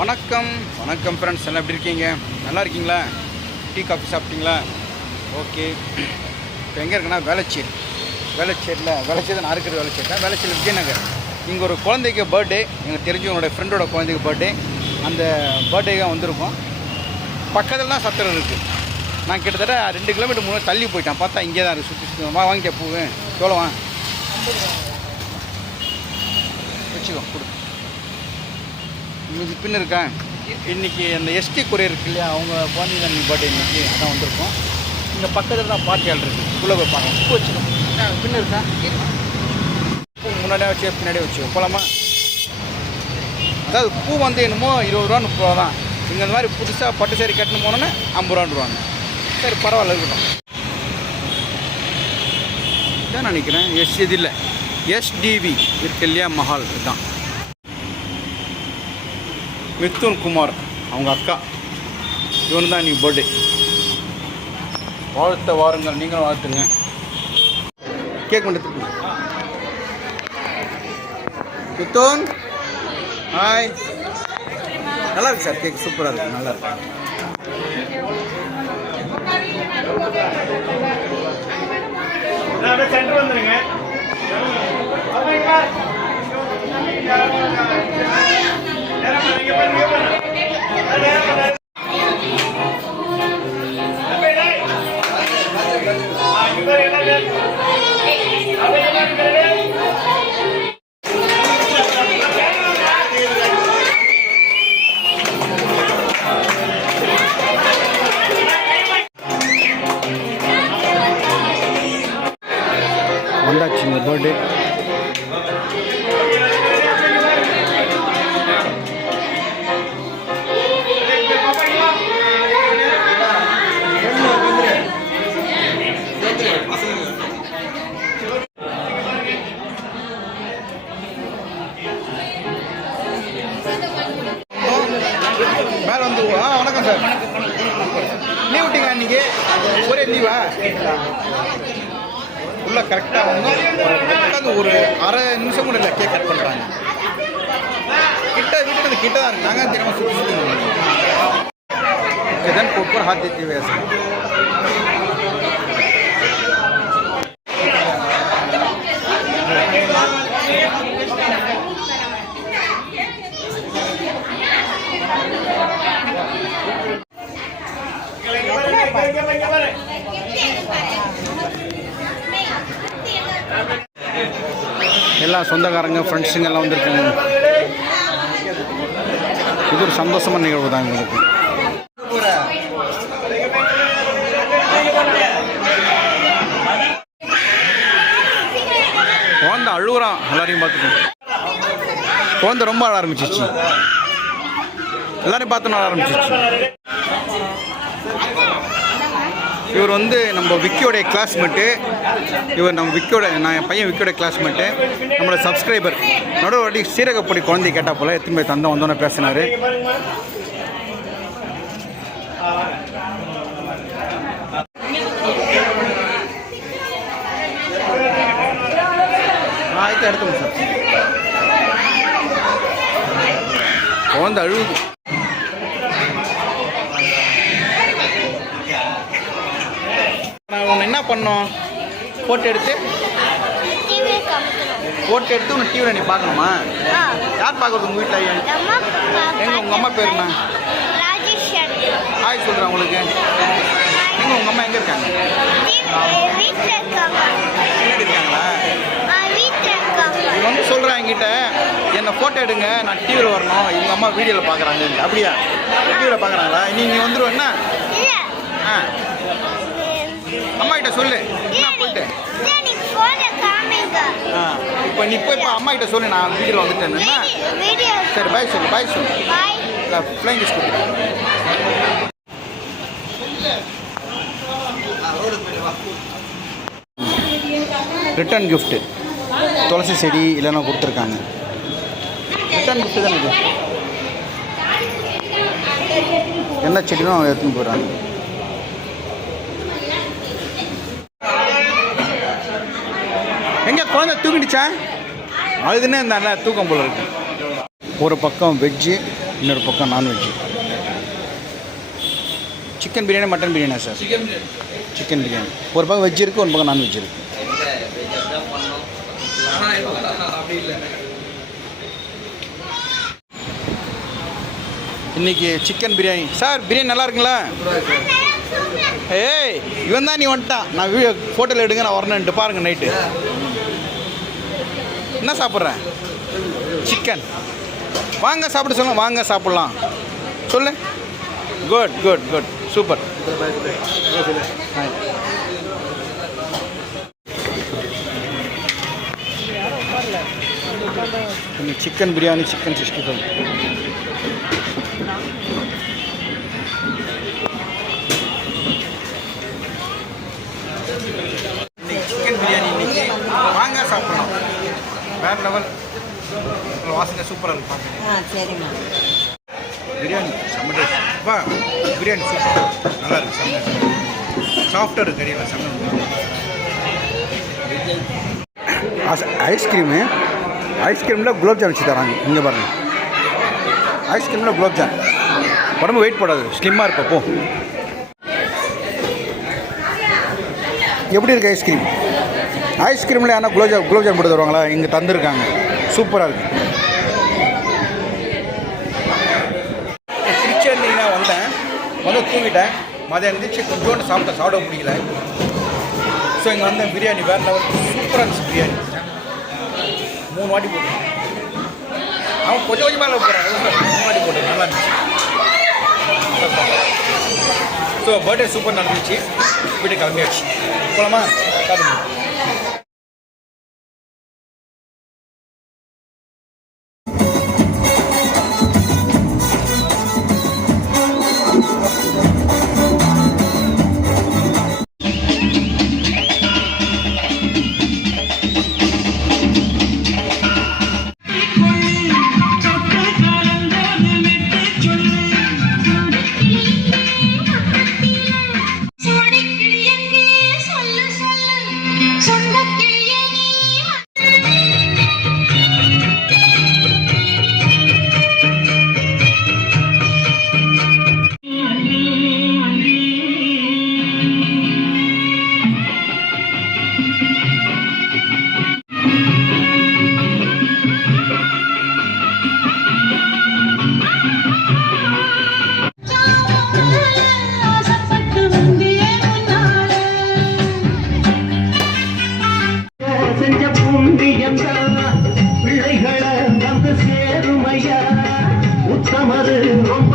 வணக்கம் வணக்கம் ஃப்ரெண்ட்ஸ், எல்லாம் எப்படி இருக்கீங்க? நல்லா இருக்கீங்களா? டீ காஃபி சாப்பிட்டீங்களா? ஓகே. இப்போ எங்கே இருக்குன்னா வேளச்சேரியில் நான் இருக்கிற வேளச்சேரி விஜயநகர். இங்கே ஒரு குழந்தைக்கு பர்த்டே, எனக்கு தெரிஞ்சு என்னோடய ஃப்ரெண்டோட குழந்தைக்கு பர்த்டே. அந்த பர்த்டேக்காக வந்திருக்கோம். பக்கத்தில் தான் சத்திரம் இருக்குது. நான் கிட்டத்தட்ட 2 கிலோமீட்டர் முன்னாடி தள்ளி போயிட்டேன். பார்த்தா இங்கே தான் இருக்குது. சுற்றி வாங்கிக்க பூவு சோளவா வச்சுக்கோ கொடு. இன்னைக்கு பின் இருக்கேன். இன்றைக்கி அந்த எஸ்டி கொரியர் இருக்கு இல்லையா, அவங்க குழந்தைங்க அன்றைக்கி பர்த்டே இன்றைக்கி அதான் வந்திருக்கோம். இங்கே பக்கத்தில் தான் பார்ட்டி ஆள் இருக்குது. உள்ளே போய் பார்க்கலாம். பூ வச்சுக்கோம். பின்னு இருக்கா? பூ முன்னாடியே வச்சு பின்னாடியே வச்சுக்கோ. போகலாமா? அதாவது பூ வந்து என்னமோ 20 ரூபா 30 ரூபா தான். இங்கே இந்த மாதிரி புதுசாக பட்டு சேரி கட்டணும் போனோன்னே 50 ரூபான்டுருவாங்க. சரி பரவாயில்ல, இருக்கட்டும். இதான் நினைக்கிறேன். இது இல்லை, எஸ்டிவி இருக்கு இல்லையா, மஹால் இதுதான். மிதுன் குமார் அவங்க அக்கா, இவனு தான் இன்றைக்கி பர்த்டே. வாழ்த்த வாருங்கள், நீங்களும் வாழ்த்துங்க. கேக் பண்ணி மிதுன் ஹாய். நல்லா இருக்கு சார், கேக் சூப்பராக இருக்குது, நல்லா இருக்கு. சென்டர் வந்துருங்க. வந்தாச்சுங்க பர்த்டே. மேலே வந்து வணக்கம் சார். லீவ் விட்டீங்க இன்றைக்கி? ஒரே லீவா? உள்ள கரெக்டாக வந்து ஒரு அரை நிமிஷம் கூட இல்லை, கேக் கட் பண்ணுறாங்க. வீட்டுக்கு கிட்ட தான் இருக்கு. நாங்கள் தினமும் சுற்றி then ऊपर हाथ देते हुए ऐसे எல்லாம் சொந்தக்காரங்க ஃப்ரெண்ட்ஸுங்க எல்லாம் வந்திருக்காங்க. இது ஒரு சந்தோஷமான நிகழ்வு தான் எங்களுக்கு. குழந்தை அழுகுறான், எல்லாரையும் பார்த்துட்டு. குழந்தை ரொம்ப அழ ஆரம்பிச்சிச்சு, எல்லாரையும் பார்த்து அழ ஆரம்பிச்சிச்சு. இவர் வந்து நம்ம விக்கியோடைய கிளாஸ்மேட்டு. இவர் நம்ம நான் என் பையன் விக்கியோடைய கிளாஸ்மேட்டு, நம்மளோட சப்ஸ்கிரைபர். நடுவு வாட்டி சீரகப்பொடி குழந்தை கேட்டால் போல் எத்தனை போய் தந்தோம் வந்தோன்னே பேசினார். ஆயிரத்தி எடுத்துங்க சார். குழந்தை அழுகுது. நான் என்ன பண்ணோம்? போட்டோ எடுத்து உன்னை டிவியில் நீ பார்க்கணுமா? யார் பார்க்குறது உங்கள் வீட்டில்? எங்கே உங்கள் அம்மா பேர் என்ன? ஹாய் சொல்கிறேன் உங்களுக்கு. எங்கே உங்கள் அம்மா எங்கே இருக்காங்க? பின்னாடி இருக்காங்களா? இவங்க வந்து சொல்கிறேன் என்கிட்ட, என்னை ஃபோட்டோ எடுங்க, நான் டிவியில் வரணும், இவங்க அம்மா வீடியோவில் பார்க்குறாங்க. அப்படியா? டிவியில் பார்க்குறாங்களா? நீ வந்துடுவேன்னா? அம்மா கிட்ட சொல்லு. நான் போயிட்டு இப்போ நீ போய் இப்போ அம்மா கிட்ட சொல்லு, நான் வீடியோவில் வந்துட்டேன்னா. சரி பாய் சொல்லு. ஃப்ளைங் கிஸ் கொடுத்து ரிட்டர்ன் கிஃப்ட்டு துளசி செடி இல்லைன்னா கொடுத்துருக்காங்க. ரிட்டர்ன் கிஃப்ட்டு தான் இது. என்ன செடினும் அவங்க எடுத்துன்னு போயிடுறாங்க. எங்கே குழந்தை தூங்கிடுச்சா? அதுக்குன்னே இந்த நல்லா தூக்கம் போல இருக்கு. ஒரு பக்கம் வெஜ்ஜு, இன்னொரு பக்கம் நான்வெஜ். சிக்கன் பிரியாணி மட்டன் பிரியாணியா சார்? சிக்கன் பிரியாணி. ஒரு பக்கம் வெஜ் இருக்குது, ஒரு பக்கம் நான்வெஜ் இருக்குது. இன்றைக்கி சிக்கன் பிரியாணி. சார் பிரியாணி நல்லா இருக்குங்களா? ஏய் இவன் தான் நீ வந்துட்டான். நான் வீடியோ ஃபோட்டோவில் எடுங்க, நான் வரணுன்ட்டு பாருங்கள். நைட்டு என்ன சாப்பிட்றேன்? சிக்கன். வாங்க சாப்பிட சொல்லுங்கள். வாங்க சாப்பிட்லாம் சொல்லு. Good good good super. Chicken biryani, chicken 65. Chicken biryani இன்னைக்கு வாங்க சாப்பிடலாம். வேறு லெவல் வாசனை சூப்பராக இருக்கும் பார்க்க. சரிம்மா. பிரியாணி செம்ம டேஸ்ட். வா பிரியாணி சூப்பர் நல்லா இருக்குது. செம்ம சாஃப்டாக இருக்குது கறியில். செம்ம ஐஸ்கிரீமு. ஐஸ்கிரீமில் குலோப்ஜாம் வச்சு தராங்க. இங்கே பாருங்கள், ஐஸ்கிரீமில் குலோப்ஜாம். உடம்பு வெயிட் போடாது, ஸ்லிம்மாக இருப்போம். போ. எப்படி இருக்குது ஐஸ்கிரீம்? ஐஸ்கிரீமில் ஆனால் குலோப்ஜாம் போட்டு தருவாங்களா? இங்கே தந்துருக்காங்க. சூப்பராக இருக்குது. திருச்செந்தீங்கன்னா வந்து தூங்கிட்டேன். மதியம் இருந்துச்சு கொஞ்சோண்டு சாப்பிட முடியல. ஸோ இங்கே வந்து பிரியாணி வேறு லெவல் சூப்பராக இருந்துச்சு. பிரியாணி 3 வாட்டி போட்டு அவன் கொஞ்சம் மேலே போகிறான். 3 வாட்டி போட்டு நல்லா இருந்துச்சு. ஸோ பர்த்டே சூப்பர் நடந்துச்சு. வீட்டுக்கு கிளம்பியாச்சு. போகலாமா? காட்டுங்க. பிள்ளைகளை வந்து சேருமையா உத்தமது ரொம்ப